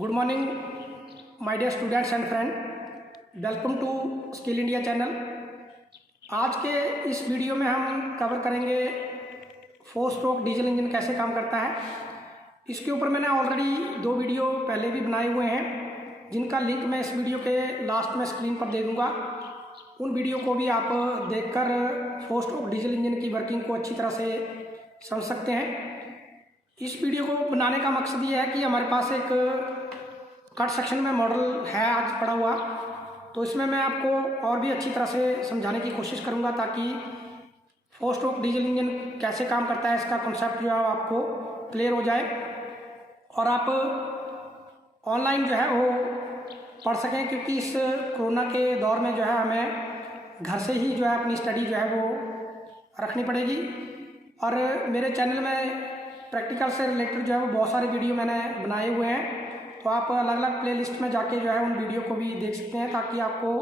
Good morning my dear students and friend, welcome to skill India channel. आज के इस video में हम कवर करेंगे 4 स्ट्रोक डीजल इंजन कैसे काम करता है। इसके ऊपर मैंने ऑलरेडी 2 वीडियो पहले भी बनाए हुए हैं, जिनका लिंक मैं इस वीडियो के लास्ट में स्क्रीन पर दे दूंगा। उन वीडियो को भी आप देखकर 4 स्ट्रोक डीजल इंजन की वर्किंग को अच्छी तरह से समझ सकते हैं। इस वीडियो को बनाने का मकसद ये है कि हमारे पास एक कट सेक्शन में मॉडल है आज पड़ा हुआ, तो इसमें मैं आपको और भी अच्छी तरह से समझाने की कोशिश करूंगा ताकि 4 स्ट्रोक डीजल इंजन कैसे काम करता है इसका कॉन्सेप्ट जो है आपको क्लियर हो जाए और आप ऑनलाइन जो है वो पढ़ सकें, क्योंकि इस कोरोना के दौर में जो है हमें घर से ही जो है अपनी स्टडी जो है वो रखनी पड़ेगी। और मेरे चैनल में प्रैक्टिकल से रिलेटेड जो है वो बहुत सारे वीडियो मैंने बनाए हुए हैं, तो आप अलग अलग प्लेलिस्ट में जाके जो है उन वीडियो को भी देख सकते हैं ताकि आपको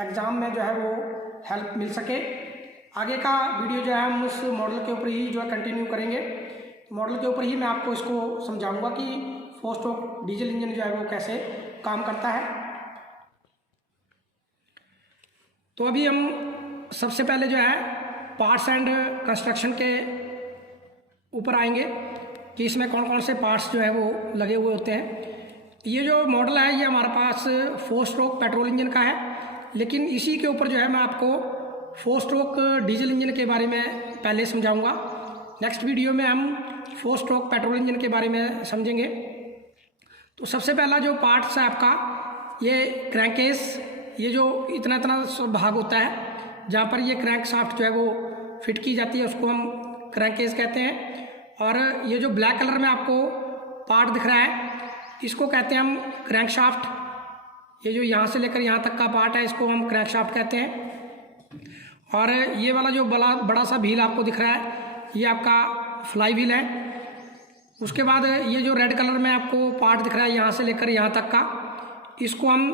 एग्ज़ाम में जो है वो हेल्प मिल सके। आगे का वीडियो जो है हम उस मॉडल के ऊपर ही जो है कंटिन्यू करेंगे। मॉडल के ऊपर ही मैं आपको इसको समझाऊंगा कि 4 स्ट्रोक डीजल इंजन जो है वो कैसे काम करता है। तो अभी हम सबसे पहले जो है पार्ट्स एंड कंस्ट्रक्शन के ऊपर आएंगे कि इसमें कौन कौन से पार्ट्स जो है वो लगे हुए होते हैं। ये जो मॉडल है ये हमारे पास 4 स्ट्रोक पेट्रोल इंजन का है, लेकिन इसी के ऊपर जो है मैं आपको 4 स्ट्रोक डीजल इंजन के बारे में पहले समझाऊंगा। नेक्स्ट वीडियो में हम 4 स्ट्रोक पेट्रोल इंजन के बारे में समझेंगे। तो सबसे पहला जो पार्ट्स है आपका ये क्रैंकेस, ये जो इतना इतना भाग होता है जहाँ पर ये क्रैंक शाफ्ट जो है वो फिट की जाती है, उसको हम क्रैंकेस कहते हैं। और ये जो ब्लैक कलर में आपको पार्ट दिख रहा है इसको कहते हैं हम क्रैंक शाफ्ट। ये जो यहाँ से लेकर यहाँ तक का पार्ट है इसको हम क्रैंक शाफ्ट कहते हैं। और ये वाला जो बड़ा सा व्हील आपको दिख रहा है ये आपका फ्लाई व्हील है। उसके बाद ये जो रेड कलर में आपको पार्ट दिख रहा है यहाँ से लेकर यहाँ तक का, इसको हम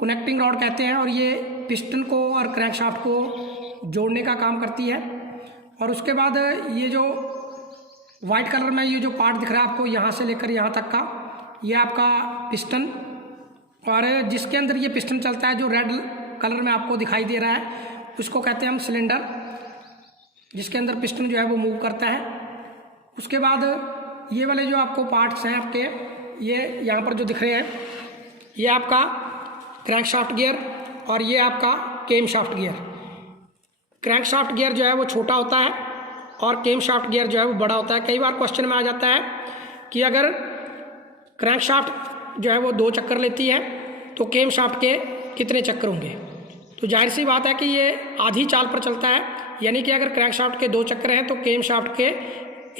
कनेक्टिंग रॉड कहते हैं और ये पिस्टन को और क्रैंक शाफ्ट को जोड़ने का काम करती है। और उसके बाद ये जो वाइट कलर में ये जो पार्ट दिख रहा है आपको यहाँ से लेकर यहाँ तक का, ये आपका पिस्टन, और जिसके अंदर ये पिस्टन चलता है जो रेड कलर में आपको दिखाई दे रहा है उसको कहते हैं हम सिलेंडर, जिसके अंदर पिस्टन जो है वो मूव करता है। उसके बाद ये वाले जो आपको पार्ट्स हैं आपके ये यहाँ पर जो दिख रहे हैं ये आपका क्रैंक शाफ्ट गियर और ये आपका cam shaft gear. Crank shaft gear जो है वो छोटा होता है और केम शाफ्ट गियर जो है वो बड़ा होता है। कई बार क्वेश्चन में आ जाता है कि अगर क्रैंक शाफ्ट जो है वो 2 चक्कर लेती है तो केम शाफ्ट के कितने चक्कर होंगे। तो जाहिर सी बात है कि ये आधी चाल पर चलता है, यानी कि अगर क्रैंक शाफ्ट के 2 चक्कर हैं तो केम शाफ्ट के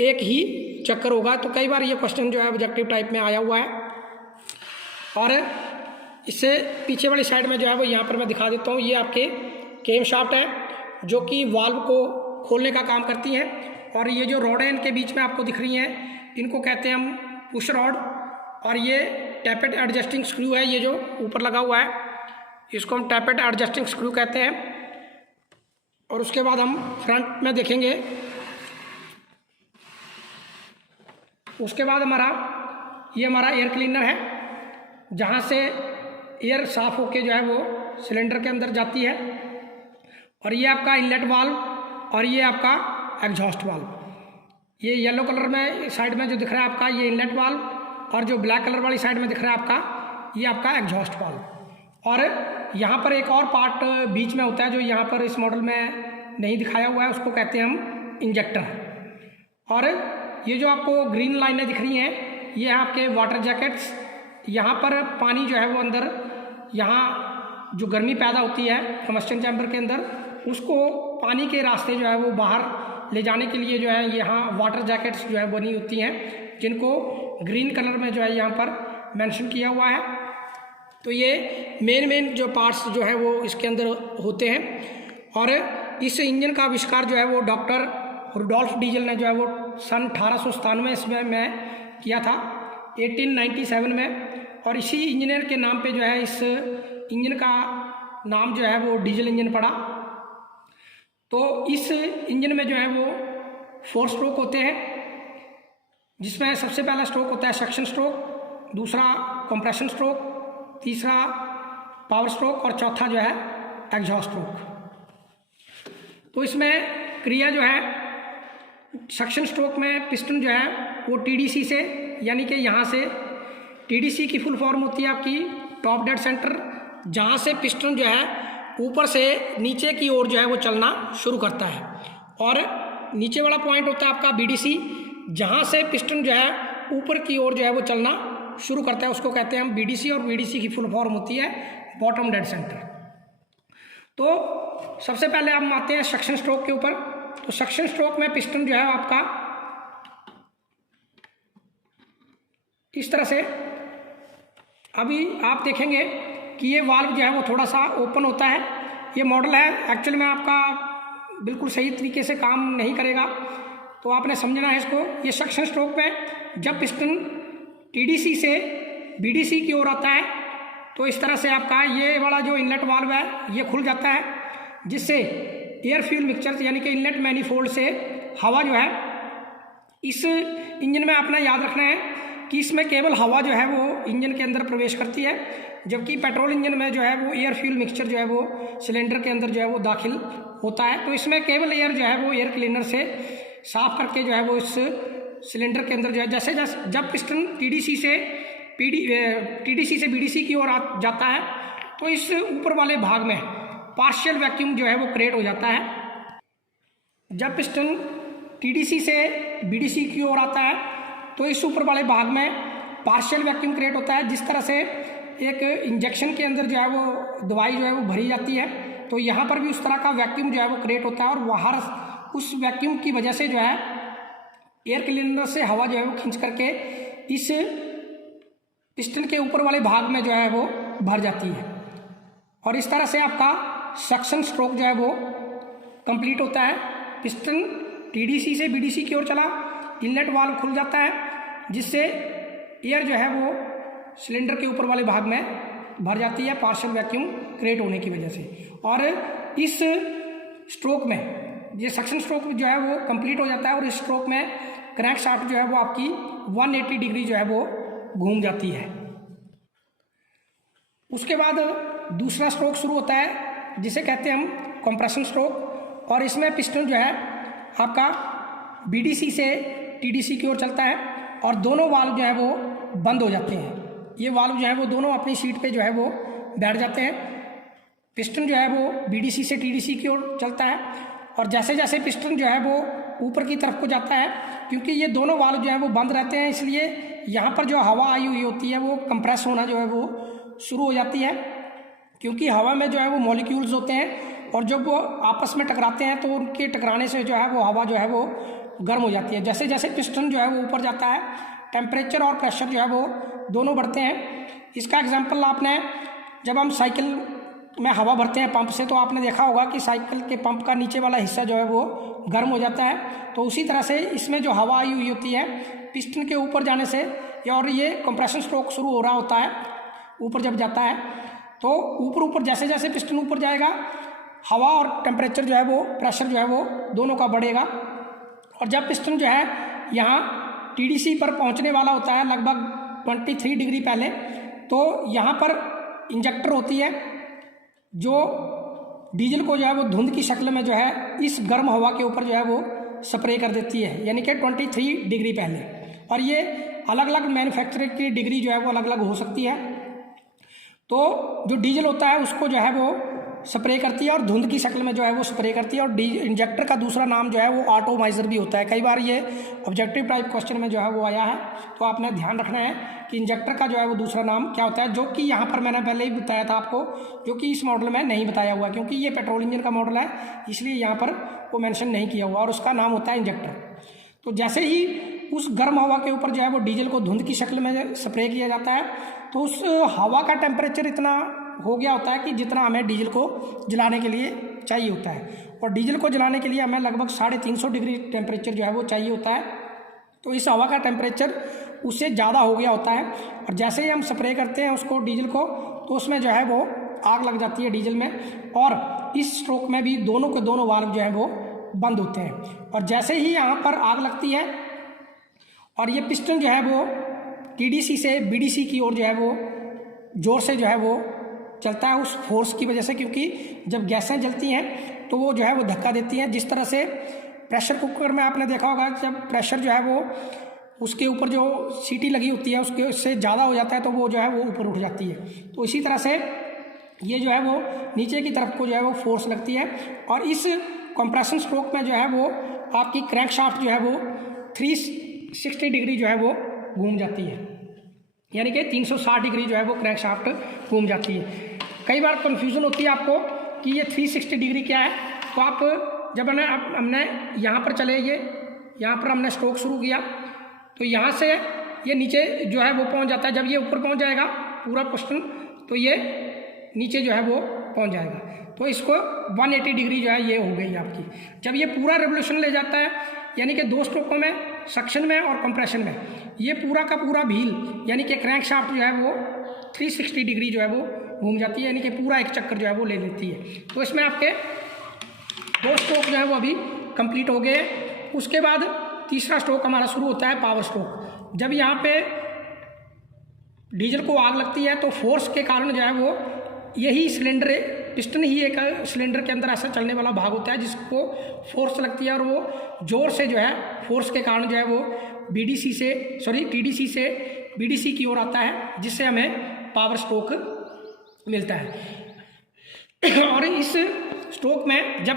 1 ही चक्कर होगा। तो कई बार ये क्वेश्चन जो है ऑब्जेक्टिव टाइप में आया हुआ है। और इससे पीछे वाली साइड में जो है वो यहाँ पर मैं दिखा देता हूँ, ये आपके केम शाफ्ट है जो कि वाल्व को खोलने का काम करती हैं। और ये जो रॉड है इनके बीच में आपको दिख रही हैं इनको कहते हैं हम पुश रॉड। और ये टैपेट एडजस्टिंग स्क्रू है, ये जो ऊपर लगा हुआ है इसको हम टैपेट एडजस्टिंग स्क्रू कहते हैं। और उसके बाद हम फ्रंट में देखेंगे, उसके बाद ये हमारा एयर क्लीनर है जहाँ से एयर साफ होके जो है वो सिलेंडर के अंदर जाती है। और ये आपका इनलेट वाल्व और ये आपका एग्जॉस्ट वाल्व। ये येलो कलर में साइड में जो दिख रहा है आपका ये इनलेट वाल्व, और जो ब्लैक कलर वाली साइड में दिख रहा है आपका ये आपका एग्जॉस्ट वाल्व। और यहाँ पर एक और पार्ट बीच में होता है जो यहाँ पर इस मॉडल में नहीं दिखाया हुआ है, उसको कहते हैं हम इंजेक्टर। और ये जो आपको ग्रीन लाइनें दिख रही हैं ये आपके वाटर जैकेट्स। यहाँ पर पानी जो है वो अंदर, यहाँ जो गर्मी पैदा होती है कम्बस्टन चैम्बर के अंदर, उसको पानी के रास्ते जो है वो बाहर ले जाने के लिए जो है यहाँ वाटर जैकेट्स जो है बनी होती हैं, जिनको ग्रीन कलर में जो है यहाँ पर मेंशन किया हुआ है। तो ये मेन जो पार्ट्स जो है वो इसके अंदर होते हैं। और इस इंजन का आविष्कार जो है वो डॉक्टर रुडोल्फ डीजल ने जो है वो सन 1897 इसमें में किया था, 1897 में। और इसी इंजीनियर के नाम पे जो है इस इंजन का नाम जो है वो डीजल इंजन पड़ा। तो इस इंजन में जो है वो 4 स्ट्रोक होते हैं, जिसमें सबसे पहला स्ट्रोक होता है सक्शन स्ट्रोक, दूसरा कंप्रेशन स्ट्रोक, तीसरा पावर स्ट्रोक और चौथा जो है एग्जॉस्ट स्ट्रोक। तो इसमें क्रिया जो है सक्शन स्ट्रोक में पिस्टन जो है वो टीडीसी से, यानी कि यहाँ से टीडीसी की फुल फॉर्म होती है आपकी टॉप डेड सेंटर, जहाँ से पिस्टन जो है ऊपर से नीचे की ओर जो है वो चलना शुरू करता है, और नीचे वाला पॉइंट होता है आपका बीडीसी, जहाँ से पिस्टन जो है ऊपर की ओर जो है वो चलना शुरू करता है, उसको कहते हैं हम बीडीसी, और बीडीसी की फुल फॉर्म होती है बॉटम डेड सेंटर। तो सबसे पहले हम आते हैं सक्शन स्ट्रोक के ऊपर। तो सक्शन स्ट्रोक में पिस्टन जो है आपका इस तरह से, अभी आप देखेंगे कि ये वाल्व जो है वो थोड़ा सा ओपन होता है। ये मॉडल है, एक्चुअली में आपका बिल्कुल सही तरीके से काम नहीं करेगा, तो आपने समझना है इसको। ये सक्शन स्ट्रोक में जब पिस्टन टीडीसी से बीडीसी की ओर आता है तो इस तरह से आपका ये वाला जो इनलेट वाल्व है ये खुल जाता है, जिससे एयर फ्यूल मिक्सचर यानी कि इनलेट मैनिफोल्ड से हवा जो है, इस इंजन में अपना याद रखना है कि इसमें केवल हवा जो है वो इंजन के अंदर प्रवेश करती है, जबकि पेट्रोल इंजन में जो है वो एयर फ्यूल मिक्सचर जो है वो सिलेंडर के अंदर जो है वो दाखिल होता है। तो इसमें केवल एयर जो है वो एयर क्लीनर से साफ करके जो है वो इस सिलेंडर के अंदर जो है, जैसे जैसे जब पिस्टन टीडीसी से बीडीसी की ओर जाता है तो इस ऊपर वाले भाग में पार्शियल वैक्यूम जो है वो क्रिएट हो जाता है। जब पिस्टन टीडीसी से बीडीसी की ओर आता है तो इस ऊपर वाले भाग में पार्शियल वैक्यूम क्रिएट होता है, जिस तरह से एक इंजेक्शन के अंदर जो है वो दवाई जो है वो भरी जाती है, तो यहाँ पर भी उस तरह का वैक्यूम जो है वो क्रिएट होता है, और बाहर उस वैक्यूम की वजह से जो है एयर क्लीनर से हवा जो है वो खींच करके इस पिस्टन के ऊपर वाले भाग में जो है वो भर जाती है, और इस तरह से आपका सक्शन स्ट्रोक जो है वो कंप्लीट होता है। पिस्टन टीडीसी से बीडीसी की ओर चला, इनलेट वाल्व खुल जाता है, जिससे एयर जो है वो सिलेंडर के ऊपर वाले भाग में भर जाती है पार्शियल वैक्यूम क्रिएट होने की वजह से। और इस स्ट्रोक में ये सक्शन स्ट्रोक जो है वो कंप्लीट हो जाता है, और इस स्ट्रोक में क्रैंक शाफ्ट जो है वो आपकी 180 डिग्री जो है वो घूम जाती है। उसके बाद दूसरा स्ट्रोक शुरू होता है जिसे कहते हैं हम कंप्रेशन स्ट्रोक, और इसमें पिस्टन जो है आपका बीडीसी से टीडीसी की ओर चलता है, और दोनों वाल्व जो है वो बंद हो जाते हैं। ये वाल्व जो है वो दोनों अपनी सीट पे जो है वो बैठ जाते हैं। पिस्टन जो है वो बीडीसी से टीडीसी की ओर चलता है, और जैसे जैसे पिस्टन जो है वो ऊपर की तरफ को जाता है, क्योंकि ये दोनों वाल्व जो है वो बंद रहते हैं, इसलिए यहाँ पर जो हवा आई हुई होती है वो कंप्रेस होना जो है वो शुरू हो जाती है, क्योंकि हवा में जो है वो मॉलिक्यूल्स होते हैं, और जब वो आपस में टकराते हैं तो उनके टकराने से जो है वो हवा जो है वो गर्म हो जाती है। जैसे जैसे पिस्टन जो है वो ऊपर जाता है, टेम्परेचर और प्रेशर जो है वो दोनों बढ़ते हैं। इसका एग्जांपल आपने, जब हम साइकिल में हवा भरते हैं पंप से, तो आपने देखा होगा कि साइकिल के पंप का नीचे वाला हिस्सा जो है वो गर्म हो जाता है। तो उसी तरह से इसमें जो हवा आई हुई होती है पिस्टन के ऊपर जाने से, और ये कंप्रेशन स्ट्रोक शुरू हो रहा होता है ऊपर जब जाता है, तो ऊपर जैसे जैसे पिस्टन ऊपर जाएगा हवा और टेम्परेचर जो है वो, प्रेशर जो है वो दोनों का बढ़ेगा। और जब पिस्टन जो है यहाँ टीडीसी पर पहुँचने वाला होता है लगभग 23 डिग्री पहले, तो यहाँ पर इंजेक्टर होती है जो डीजल को जो है वो धुंध की शक्ल में जो है इस गर्म हवा के ऊपर जो है वो स्प्रे कर देती है, यानी कि 23 डिग्री पहले। और ये अलग अलग मैन्युफैक्चरिंग की डिग्री जो है वो अलग अलग हो सकती है। तो जो डीजल होता है उसको जो है वो स्प्रे करती है और धुंध की शक्ल में जो है वो स्प्रे करती है। और इंजेक्टर का दूसरा नाम जो है वो एटोमाइजर भी होता है। कई बार ये ऑब्जेक्टिव टाइप क्वेश्चन में जो है वो आया है, तो आपने ध्यान रखना है कि इंजेक्टर का जो है वो दूसरा नाम क्या होता है, जो कि यहाँ पर मैंने पहले ही बताया था आपको, जो कि इस मॉडल में नहीं बताया हुआ, क्योंकि ये पेट्रोल इंजन का मॉडल है, इसलिए यहाँ पर वो मेंशन नहीं किया हुआ, और उसका नाम होता है इंजेक्टर। तो जैसे ही उस गर्म हवा के ऊपर जो है वो डीजल को धुंध की शक्ल में स्प्रे किया जाता है, तो उस हवा का टेम्परेचर इतना हो गया होता है कि जितना हमें डीजल को जलाने के लिए चाहिए होता है। और डीजल को जलाने के लिए हमें लगभग 350 डिग्री टेम्परेचर जो है वो चाहिए होता है। तो इस हवा का टेम्परेचर उससे ज़्यादा हो गया होता है, और जैसे ही हम स्प्रे करते हैं उसको डीजल को, तो उसमें जो है वो आग लग जाती है डीजल में। और इस स्ट्रोक में भी दोनों के दोनों वाल्व जो है वो बंद होते हैं। और जैसे ही यहाँ पर आग लगती है और ये पिस्टन जो है वो टीडीसी से बीडीसी की ओर जो है वो ज़ोर से जो है वो चलता है उस फोर्स की वजह से, क्योंकि जब गैसें जलती हैं तो वो जो है वो धक्का देती हैं। जिस तरह से प्रेशर कुकर में आपने देखा होगा, जब प्रेशर जो है वो उसके ऊपर जो सीटी लगी होती है उसके उससे ज़्यादा हो जाता है तो वो जो है वो ऊपर उठ जाती है। तो इसी तरह से ये जो है वो नीचे की तरफ को जो है वो फोर्स लगती है, और इस कंप्रेशन स्ट्रोक में जो है वो आपकी क्रैंक शाफ्ट जो है वो 360 डिग्री जो है वो घूम जाती है, यानी कि 360 डिग्री जो है वो क्रैंक शाफ्ट घूम जाती है। कई बार कन्फ्यूज़न होती है आपको कि ये 360 डिग्री क्या है। तो आप जब हमने यहाँ पर चले, ये यहाँ पर हमने स्ट्रोक शुरू किया तो यहाँ से ये नीचे जो है वो पहुँच जाता है। जब ये ऊपर पहुँच जाएगा पूरा पिस्टन तो ये नीचे जो है वो पहुँच जाएगा। तो इसको 180 डिग्री जो है ये हो गई आपकी। जब ये पूरा रेवोल्यूशन ले जाता है, यानी कि 2 स्ट्रोकों में, सक्शन में और कंप्रेशन में, ये पूरा का पूरा व्हील यानी कि क्रैंक शाफ्ट जो है वो 360 डिग्री जो है वो घूम जाती है, यानी कि पूरा एक चक्कर जो है वो ले लेती है। तो इसमें आपके 2 स्ट्रोक जो है वो अभी कंप्लीट हो गए। उसके बाद तीसरा स्ट्रोक हमारा शुरू होता है पावर स्ट्रोक। जब यहाँ पे डीजल को आग लगती है तो फोर्स के कारण जो है वो यही सिलेंडर, पिस्टन ही एक सिलेंडर के अंदर ऐसा चलने वाला भाग होता है जिसको फोर्स लगती है, और वो जोर से जो है फोर्स के कारण जो है वो टीडीसी से बीडीसी की ओर आता है, जिससे हमें पावर स्ट्रोक मिलता है। और इस स्ट्रोक में जब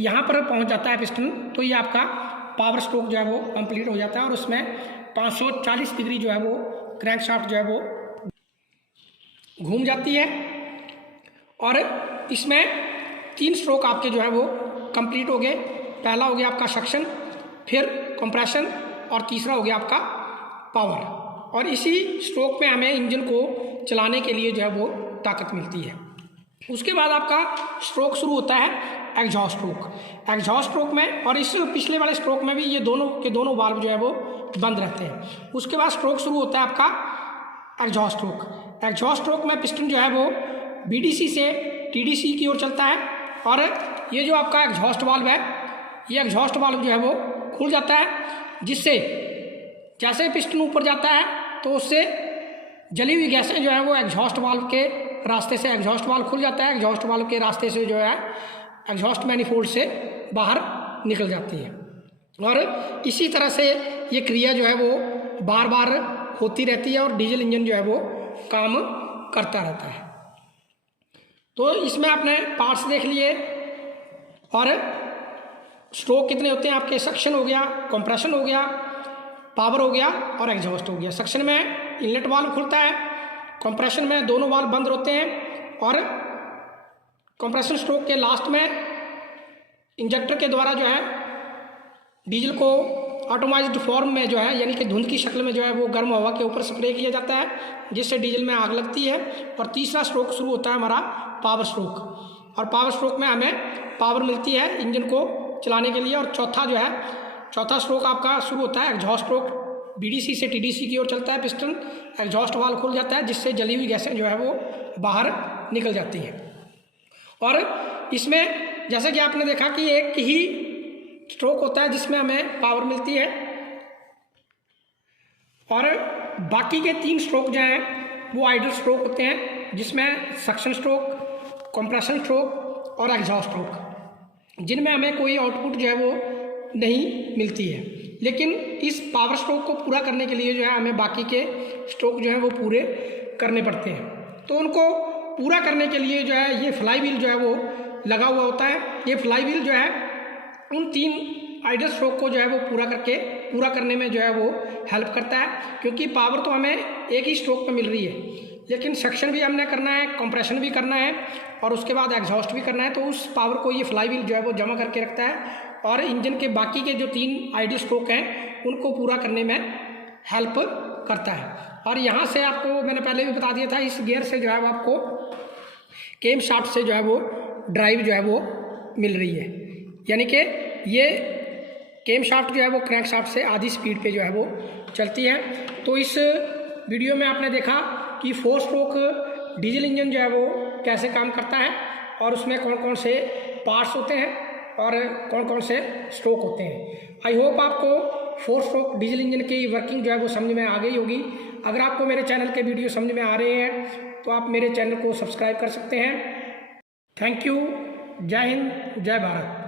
यहाँ पर पहुँच जाता है पिस्टन तो ये आपका पावर स्ट्रोक जो है वो कंप्लीट हो जाता है, और उसमें 540 डिग्री जो है वो क्रैंक शाफ्ट जो है वो घूम जाती है। और इसमें 3 स्ट्रोक आपके जो है वो कंप्लीट हो गए। पहला हो गया आपका सक्शन, फिर कंप्रेशन, और तीसरा हो गया आपका पावर। और इसी स्ट्रोक में हमें इंजन को चलाने के लिए जो है वो ताकत मिलती है। उसके बाद आपका स्ट्रोक शुरू होता है एग्जॉस्ट स्ट्रोक। एग्जॉस्ट स्ट्रोक में और इस पिछले वाले स्ट्रोक में भी ये दोनों के दोनों वाल्व जो है वो बंद रहते हैं। उसके बाद स्ट्रोक शुरू होता है आपका एग्जॉस्ट स्ट्रोक। एग्जॉस्ट स्ट्रोक में पिस्टन जो है वो बीडीसी से टीडीसी की ओर चलता है, और ये जो आपका एग्जॉस्ट वाल्व है, ये एग्जॉस्ट वाल्व जो है वो खुल जाता है, जिससे जैसे पिस्टन ऊपर जाता है तो उससे जली हुई गैसें जो है वो एग्जॉस्ट वाल्व के रास्ते से, एग्जॉस्ट वाल्व खुल जाता है, एग्जॉस्ट वाल्व के रास्ते से जो है एग्जॉस्ट मैनिफोल्ड से बाहर निकल जाती है। और इसी तरह से ये क्रिया जो है वो बार बार होती रहती है, और डीजल इंजन जो है वो काम करता रहता है। तो इसमें आपने पार्ट्स देख लिए, और स्ट्रोक कितने होते हैं आपके। सक्शन हो गया, कंप्रेशन हो गया, पावर हो गया, और एग्जॉस्ट हो गया। सक्शन में इनलेट वाल्व खुलता है, कंप्रेशन में दोनों वाल्व बंद होते हैं, और कंप्रेशन स्ट्रोक के लास्ट में इंजेक्टर के द्वारा जो है डीजल को ऑटोमाइज्ड फॉर्म में जो है, यानी कि धुंध की शक्ल में जो है वो गर्म हवा के ऊपर स्प्रे किया जाता है, जिससे डीजल में आग लगती है। और तीसरा स्ट्रोक शुरू होता है हमारा पावर स्ट्रोक, और पावर स्ट्रोक में हमें पावर मिलती है इंजन को चलाने के लिए। और चौथा स्ट्रोक आपका शुरू होता है एग्जॉस्ट स्ट्रोक। बीडीसी से टीडीसी की ओर चलता है पिस्टन, एग्जॉस्ट वाल्व खुल जाता है, जिससे जली हुई गैसें जो है वो बाहर निकल जाती हैं। और इसमें जैसे कि आपने देखा कि एक ही स्ट्रोक होता है जिसमें हमें पावर मिलती है, और बाकी के 3 स्ट्रोक जो हैं वो आइडल स्ट्रोक होते हैं, जिसमें सक्शन स्ट्रोक, कंप्रेशन स्ट्रोक और एग्जॉस्ट स्ट्रोक, जिनमें हमें कोई आउटपुट जो है वो नहीं मिलती है। लेकिन इस पावर स्ट्रोक को पूरा करने के लिए जो है हमें बाकी के स्ट्रोक जो है वो पूरे करने पड़ते हैं। तो उनको पूरा करने के लिए जो है ये फ्लाई व्हील जो है वो लगा हुआ होता है। ये फ्लाई व्हील जो है उन 3 आइडल स्ट्रोक को जो है वो पूरा करने में जो है वो हेल्प करता है, क्योंकि पावर तो हमें एक ही स्ट्रोक पे मिल रही है, लेकिन सक्शन भी हमने करना है, कंप्रेशन भी करना है, और उसके बाद एग्जॉस्ट भी करना है। तो उस पावर को ये फ्लाई व्हील जो है वो जमा करके रखता है, और इंजन के बाकी के जो 3 आइडल स्ट्रोक हैं उनको पूरा करने में हेल्प करता है। और यहाँ से आपको मैंने पहले भी बता दिया था, इस गियर से जो है वो आपको केम शाफ्ट से जो है वो ड्राइव जो है वो मिल रही है, यानी कि ये केम शाफ्ट जो है वो क्रैंक शाफ्ट से आधी स्पीड पे जो है वो चलती है। तो इस वीडियो में आपने देखा कि 4 स्ट्रोक डीजल इंजन जो है वो कैसे काम करता है, और उसमें कौन कौन से पार्ट्स होते हैं और कौन कौन से स्ट्रोक होते हैं। आई होप आपको 4 स्ट्रोक डीजल इंजन की वर्किंग जो है वो समझ में आ गई होगी। अगर आपको मेरे चैनल के वीडियो समझ में आ रहे हैं तो आप मेरे चैनल को सब्सक्राइब कर सकते हैं। Thank you. जय हिंद, जय भारत।